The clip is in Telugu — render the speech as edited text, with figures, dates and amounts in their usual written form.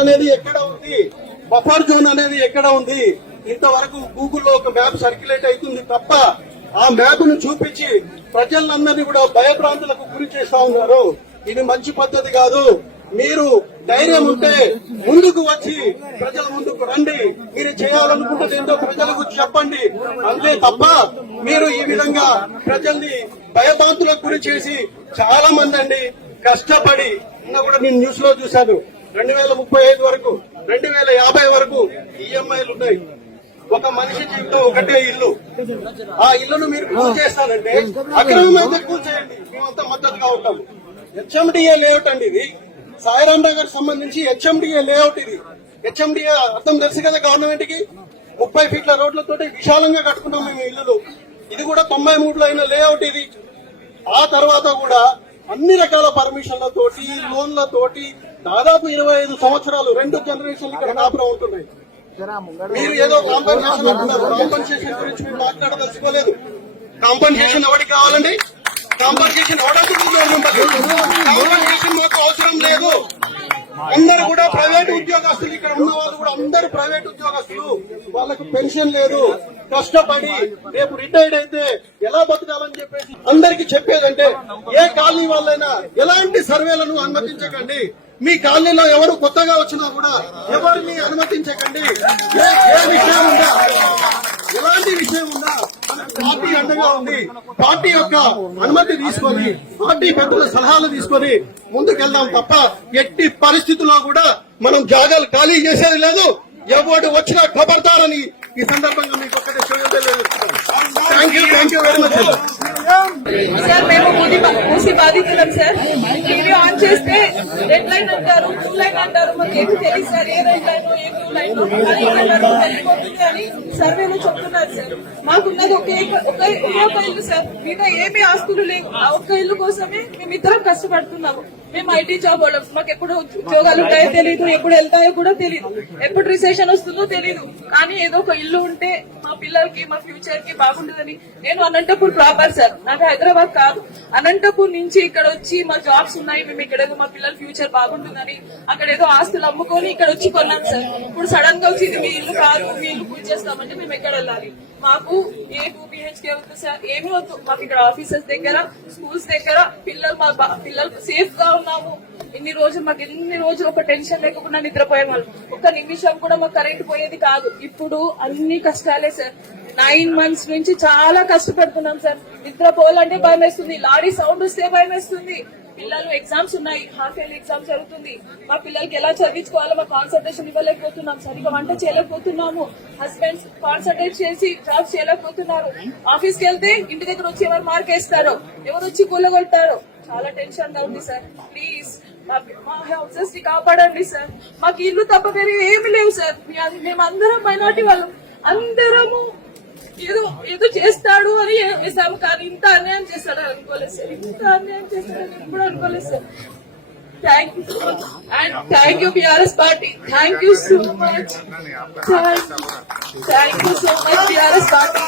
అనేది ఎక్కడ ఉంది, బఫర్ జోన్ అనేది ఎక్కడ ఉంది? ఇంతవరకు గూగుల్లో ఒక మ్యాప్ సర్క్యులేట్ అవుతుంది తప్ప ఆ మ్యాప్ ను చూపించి ప్రజలందరినీ కూడా భయభ్రాంతులకు గురి చేస్తా ఉన్నారు. ఇది మంచి పద్ధతి కాదు. మీరు ధైర్యం ఉంటే ముందుకు వచ్చి ప్రజల ముందుకు రండి. మీరు చేయాలనుకుంటే ఏంటో ప్రజలకు చెప్పండి. అంతే తప్ప మీరు ఈ విధంగా ప్రజల్ని భయభ్రాంతులకు గురి చేసి చాలా మంది అండి కష్టపడి నిన్న కూడా నేను న్యూస్ లో చూశాను 2035 వరకు 2050 వరకు ఈఎంఐలు ఉన్నాయి. ఒక మనిషి జీవితం ఒకటే ఇల్లు. ఆ ఇల్లును మీరు పూజ చేస్తానంటే అక్రమమైతే పూజ చేయండి, మేమంతా మద్దతుగా ఉంటాము. హెచ్ఎండిఏ లేఅవుట్ అండి ఇది. సాయిరాం నగర్ సంబంధించి హెచ్ఎండిఏ లేఅవుట్ ఇది. హెచ్ఎండిఏ అర్థం తెలుసు కదా గవర్నమెంట్ కి. 30 ఫీట్ల రోడ్లతోటి విశాలంగా కట్టుకున్నాం మేము ఇల్లులు. ఇది కూడా 93లో అయిన లేఅవుట్ ఇది. ఆ తర్వాత కూడా అన్ని రకాల పర్మిషన్లతోటి లోన్లతోటి దాదాపు 25 సంవత్సరాలు 2 జనరేషన్లు ఇక్కడ కాపురం అవుతున్నాయి. మీరు ఏదో కాంపన్సేషన్ అంటున్నారు. కాంపన్సేషన్ గురించి మీరు మాట్లాడదలుచుకోలేదు. కాంపన్సేషన్ ఎవరికి కావాలండి? కాంపన్సేషన్ కాంపన్సేషన్ మాకు అవసరం లేదు. అందరూ కూడా ప్రైవేట్ ఉద్యోగస్తులు, ఇక్కడ ఉన్న వాళ్ళు కూడా అందరూ ప్రైవేట్ ఉద్యోగస్తులు. వాళ్ళకు పెన్షన్ లేదు. కష్టపడి రేపు రిటైర్డ్ అయితే ఎలా బతకాలని చెప్పేసి అందరికి చెప్పేదంటే ఏ కాలనీ వాళ్ళైనా ఎలాంటి సర్వేలను అనుమతించకండి. మీ కాలనీలో ఎవరు కొత్తగా వచ్చినా కూడా ఎవరిని అనుమతించకండి. ఏ విషయం ఉందా, ఎలాంటి విషయం ఉందా పార్టీ అండగా ఉంది. పార్టీ యొక్క అనుమతి తీసుకొని పార్టీ పెద్దల సలహాలు తీసుకొని ముందుకెళ్దాం తప్ప ఎట్టి పరిస్థితుల్లో కూడా మనం జాగాలు ఖాళీ చేసేది లేదు. ఎవరు వచ్చినా ఖబర్దారని ఈ సందర్భంగా మీకు ఒక్కటే చూడలేదు. Thank you very much sir. మేము మూసి బాధితులం సార్. టీవీ ఆన్ చేస్తే రెడ్ లైన్ అంటారు, బ్లూ లైన్ అంటారు. మాకు ఏమి తెలియదు సార్. ఏ రెడ్ లైన్ ఏ బ్లూ లైన్ వెళ్ళిపోతుంది అని సర్వేలో చెప్తున్నారు సార్. మాకున్నది ఒక ఇల్లు సార్. మీద ఏమి ఆస్తులు లేవు. ఆ ఒక్క ఇల్లు కోసమే మేమిద్దరం కష్టపడుతున్నాము. మేము ఐటీ జాబ్ వాళ్ళం. మాకు ఎప్పుడు ఉద్యోగాలు ఉంటాయో తెలియదు, ఎప్పుడు వెళ్తాయో కూడా తెలియదు, ఎప్పుడు రిసెషన్ వస్తుందో తెలియదు. కానీ ఏదో ఒక ఇల్లు ఉంటే మా పిల్లలకి మా ఫ్యూచర్ కి బాగుంటుందని. నేను అనంతపూర్ ప్రాపర్ సార్. నాకు హైదరాబాద్ కాదు. అనంతపూర్ నుంచి ఇక్కడ వచ్చి మా జాబ్స్ ఉన్నాయి, మేము ఇక్కడ మా పిల్లల ఫ్యూచర్ బాగుంటుందని అక్కడ ఏదో ఆస్తులు అమ్ముకొని ఇక్కడ వచ్చి కొన్నాం సార్. ఇప్పుడు సడన్ గా వచ్చి ఇది మీ ఇల్లు కాదు, మీ ఇల్లు పూజ చేస్తామంటే మేము ఎక్కడ వెళ్ళాలి? మాకు ఏ 2 BHK వద్దు సార్, ఏమి వద్దు. మాకు ఇక్కడ ఆఫీసెస్ దగ్గర, స్కూల్స్ దగ్గర పిల్లలు సేఫ్ గా ఉన్నాము. ఇన్ని రోజులు ఒక టెన్షన్ లేకుండా నిద్రపోయే వాళ్ళు. ఒక్క నిమిషం కూడా మాకు కరెంట్ పోయేది కాదు. ఇప్పుడు అన్ని కష్టాలే సార్. 9 months నుంచి చాలా కష్టపడుతున్నాం సార్. నిద్రపోవాలంటే భయం వేస్తుంది. లారీ సౌండ్ వస్తే భయం వేస్తుంది. పిల్లలు ఎగ్జామ్స్ ఉన్నాయి, హాఫ్ ఇయర్లీ ఎగ్జామ్స్ జరుగుతుంది. మా పిల్లలకి ఎలా చదివించుకోవాలో మా కాన్సన్ట్రేషన్ ఇవ్వలేకపోతున్నాం. సరిగ్గా వంట చేయలేకపోతున్నాము. హస్బెండ్స్ కాన్సన్ట్రేట్ చేసి జాబ్స్ చేయలేకపోతున్నారు. ఆఫీస్కి వెళ్తే ఇంటి దగ్గర వచ్చి ఎవరు మార్క్ వేస్తారో, ఎవరు వచ్చి కూలగొట్టారో చాలా టెన్షన్ గా ఉంది సార్. ప్లీజ్ మా హౌసెస్ ని కాపాడండి సార్. మాకు ఇల్లు తప్ప వేరే ఏమి లేవు సార్. మేమందరం మైనార్టీ వాళ్ళం. అందరము ఏదో చేస్తాడు అని వేసాము, కానీ ఇంత అన్యాయం చేస్తాడు అనుకోలేదు సార్. ఇంత అన్యాయం చేస్తాడని ఎప్పుడు అనుకోలేదు sir. Thank you so much and thank you BRS party. Thank you so much. Thank you so much BRS party.